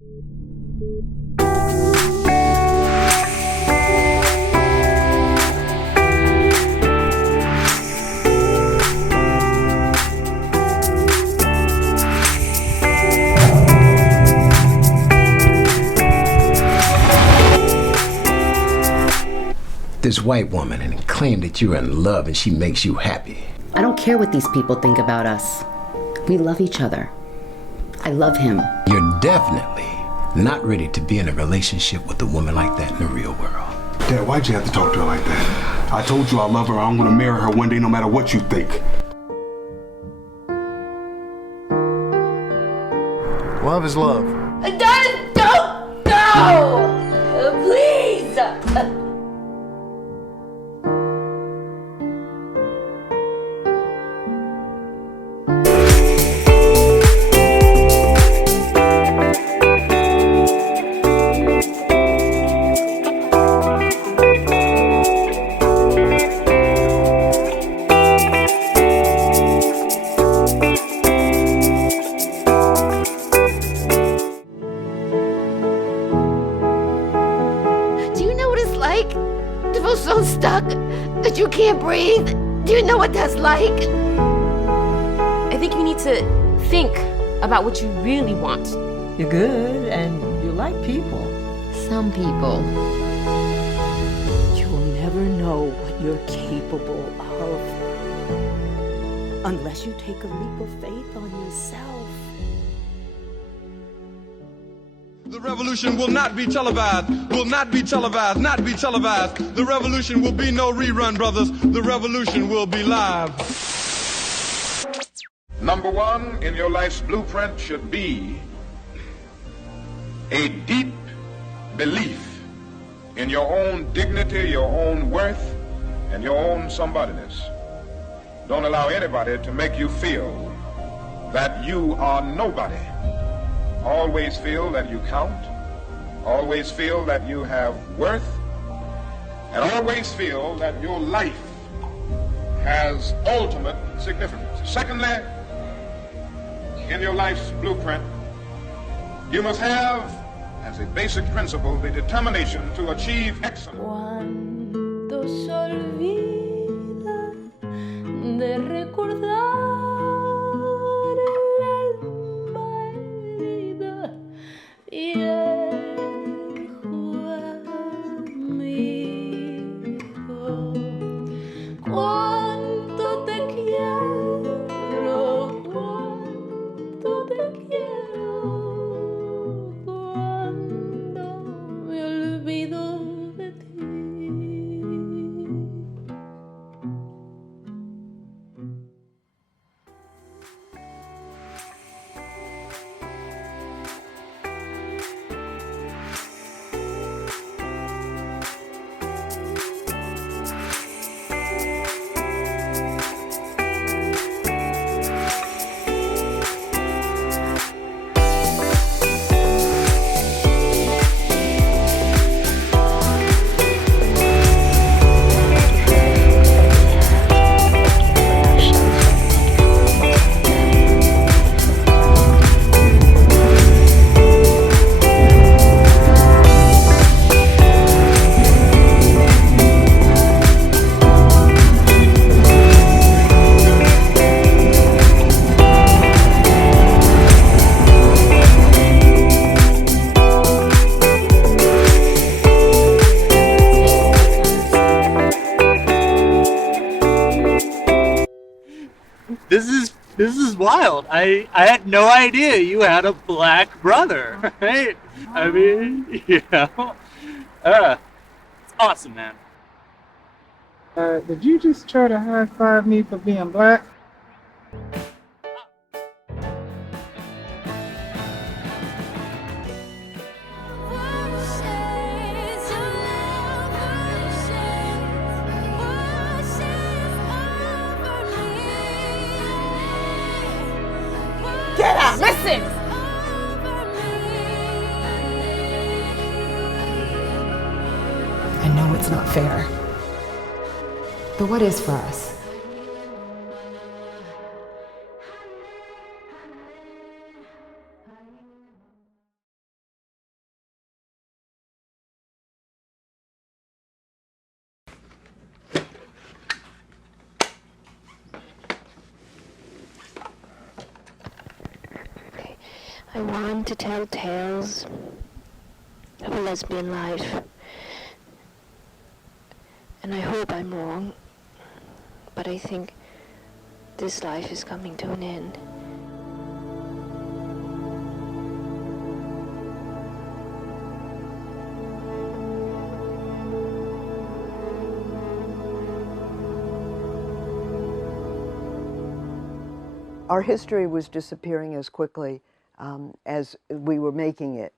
This white woman and claim that you're in love and she makes you happy. I don't care what these people think about us. We love each other. I love him. You're definitely not ready to be in a relationship with a woman like that in the real world. Dad, why'd you have to talk to her like that? I told you I love her. I'm gonna marry her one day no matter what you think. Love is love. Dad, don't go! Please! Do you know what it's like to feel so stuck that you can't breathe? Do you know what that's like? I think you need to think about what you really want. You're good and you like people. Some people. You'll never know what you're capable of unless you take a leap of faith on yourself. The revolution will not be televised, will not be televised, not be televised. The revolution will be no rerun, brothers. The revolution will be live. Number one in your life's blueprint should be a deep belief in your own dignity, your own worth, and your own somebodyness. Don't allow anybody to make you feel that you are nobody. Always feel that you count. Always feel that you have worth. And always feel that your life has ultimate significance. Secondly, in your life's blueprint, you must have, as a basic principle, the determination to achieve excellence. Cuando se olvida de recordar el alma herida, viejo amigo, cuánto te quiero, cuánto te quiero, cuando me olvido de ti. This is wild. I had no idea you had a black brother, right? I mean, you know, it's awesome, man. Did you just try to high-five me for being black? Get out! Listen! I know it's not fair. But what is for us? I want to tell tales of a lesbian life. And I hope I'm wrong, but I think this life is coming to an end. Our history was disappearing as quickly as we were making it.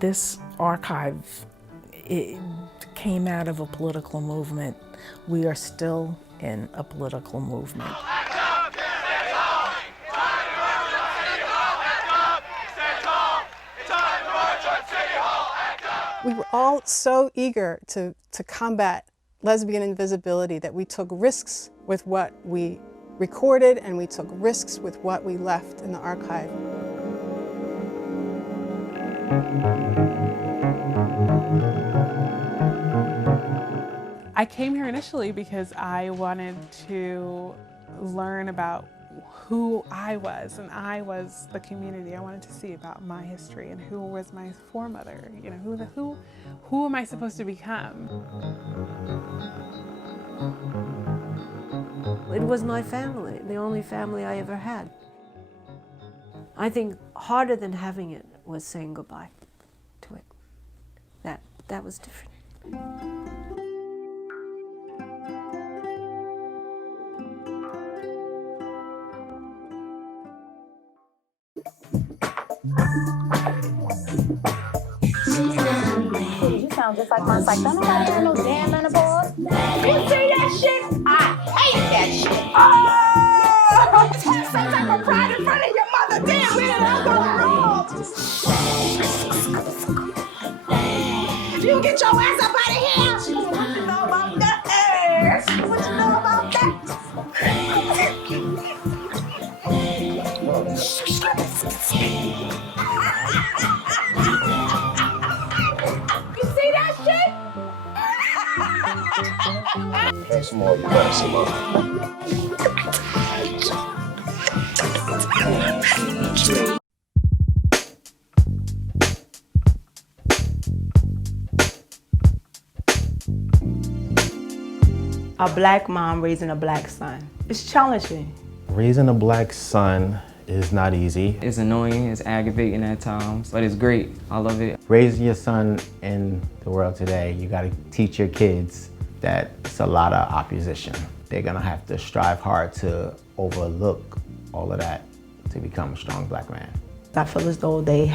This archive, it came out of a political movement. We are still in a political movement. We were all so eager to combat lesbian invisibility that we took risks with what we recorded and we took risks with what we left in the archive. I came here initially because I wanted to learn about who I was, and I was the community. I wanted to see about my history and who was my foremother. You know, who am I supposed to become? It was my family, the only family I ever had. I think harder than having it was saying goodbye to it. That was different. You sound just like my psych. Don't nobody have no damn menopause. You see that shit? I hate that shit. Oh! Have some type of pride in front of your mother. Damn, where did I go wrong? You get your ass up out of here. What you know about that ass? What you know about that? You see that shit? Drink some more, you better some more. A black mom raising a black son. It's challenging. Raising a black son is not easy. It's annoying, it's aggravating at times, but it's great. I love it. Raising your son in the world today, you gotta teach your kids that it's a lot of opposition. They're gonna have to strive hard to overlook all of that to become a strong black man. I feel as though they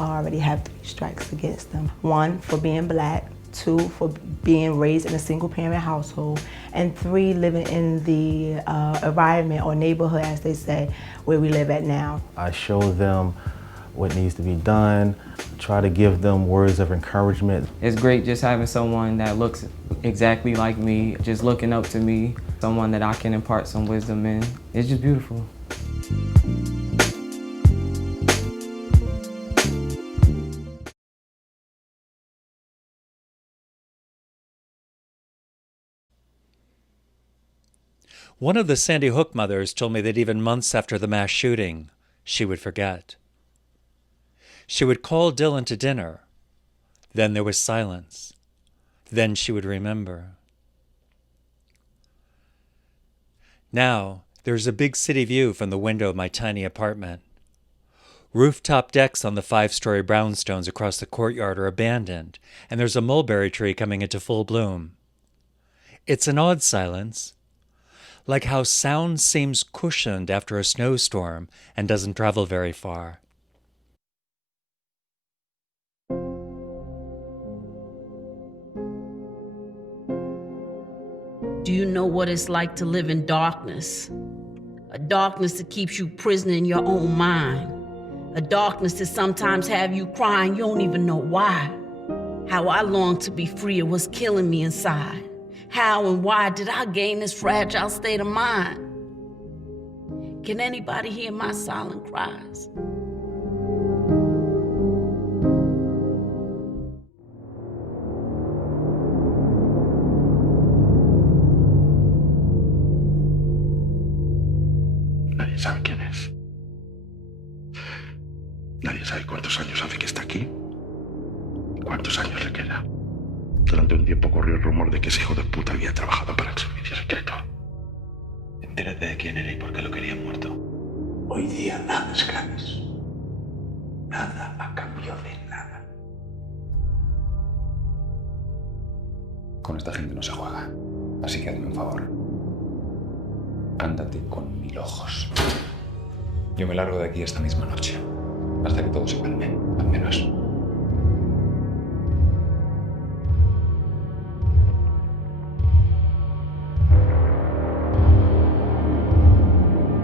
already have 3 strikes against them. 1, for being black, 2, for being raised in a single parent household, and 3, living in the environment or neighborhood, as they say, where we live at now. I show them what needs to be done, try to give them words of encouragement. It's great just having someone that looks exactly like me, just looking up to me, someone that I can impart some wisdom in. It's just beautiful. One of the Sandy Hook mothers told me that even months after the mass shooting, she would forget. She would call Dylan to dinner. Then there was silence. Then she would remember. Now, there's a big city view from the window of my tiny apartment. Rooftop decks on the 5-story brownstones across the courtyard are abandoned, and there's a mulberry tree coming into full bloom. It's an odd silence, like how sound seems cushioned after a snowstorm and doesn't travel very far. Do you know what it's like to live in darkness? A darkness that keeps you prisoner in your own mind. A darkness that sometimes have you crying, you don't even know why. How I long to be free, it was killing me inside. How and why did I gain this fragile state of mind? Can anybody hear my silent cries? Nadie sabe cuántos años hace que está aquí y cuántos años le queda. Durante un tiempo corrió el rumor de que ese hijo de puta había trabajado para el servicio secreto. Entérate de quién era y por qué lo querían muerto. Hoy día nada es gratis. Nada a cambio de nada. Con esta gente no se juega. Así que hazme un favor. Ándate con 1000 ojos. Yo me largo de aquí esta misma noche. Hasta que todo se calme. Al menos.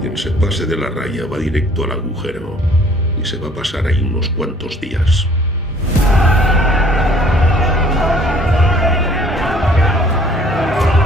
Quien se pase de la raya va directo al agujero y se va a pasar ahí unos cuantos días.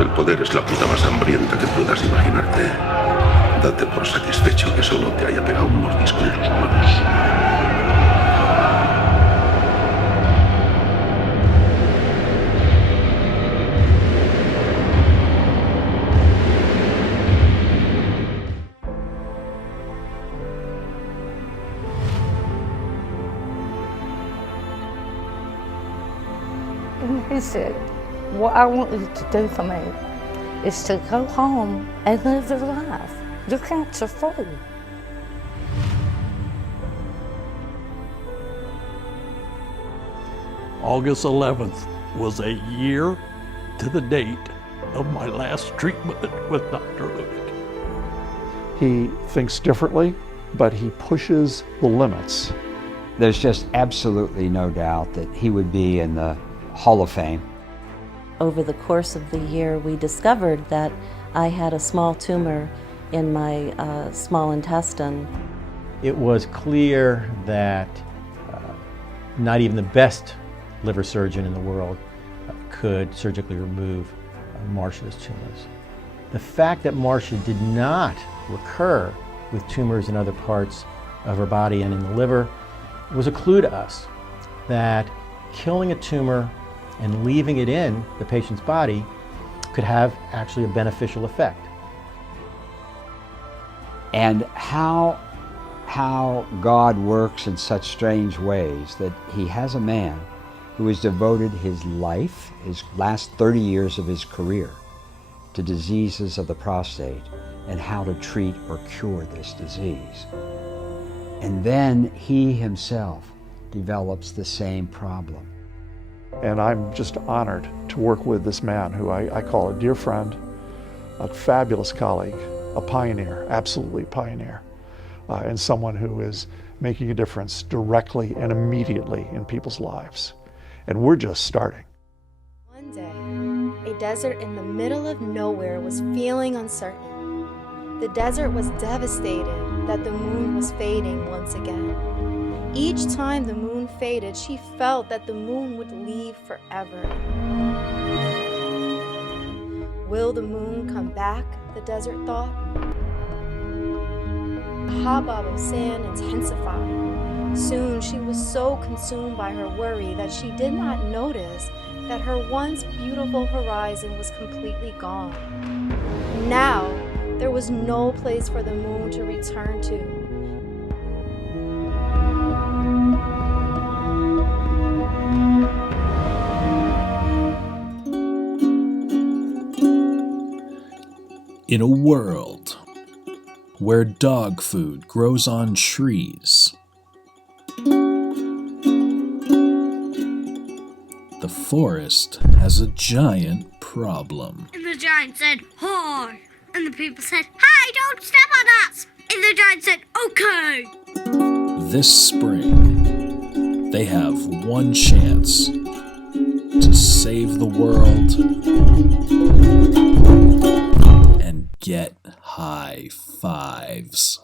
El poder es la puta más hambrienta que puedas imaginarte. Date por satisfecho que solo te haya pegado un mordisco en los huevos. And he said, what I want you to do for me is to go home and live your life. You're cancer-free. August 11th was a year to the date of my last treatment with Dr. Luke. He thinks differently, but he pushes the limits. There's just absolutely no doubt that he would be in the Hall of Fame. Over the course of the year, we discovered that I had a small tumor in my small intestine. It was clear that not even the best liver surgeon in the world could surgically remove Marcia's tumors. The fact that Marcia did not recur with tumors in other parts of her body and in the liver was a clue to us that killing a tumor and leaving it in the patient's body could have actually a beneficial effect. And how God works in such strange ways that he has a man who has devoted his life, his last 30 years of his career, to diseases of the prostate and how to treat or cure this disease. And then he himself develops the same problem. And I'm just honored to work with this man who I call a dear friend, a fabulous colleague, a pioneer, absolutely pioneer, and someone who is making a difference directly and immediately in people's lives. And we're just starting. One day, a desert in the middle of nowhere was feeling uncertain. The desert was devastated that the moon was fading once again. Each time the moon faded, she felt that the moon would leave forever. Will the moon come back? The desert thought. The hubbub of sand intensified. Soon she was so consumed by her worry that she did not notice that her once beautiful horizon was completely gone. Now, there was no place for the moon to return to. In a world where dog food grows on trees, the forest has a giant problem. And the giant said, "Hi!" And the people said, "Hey, don't step on us!" And the giant said, "Okay!" This spring, they have one chance to save the world and get high fives.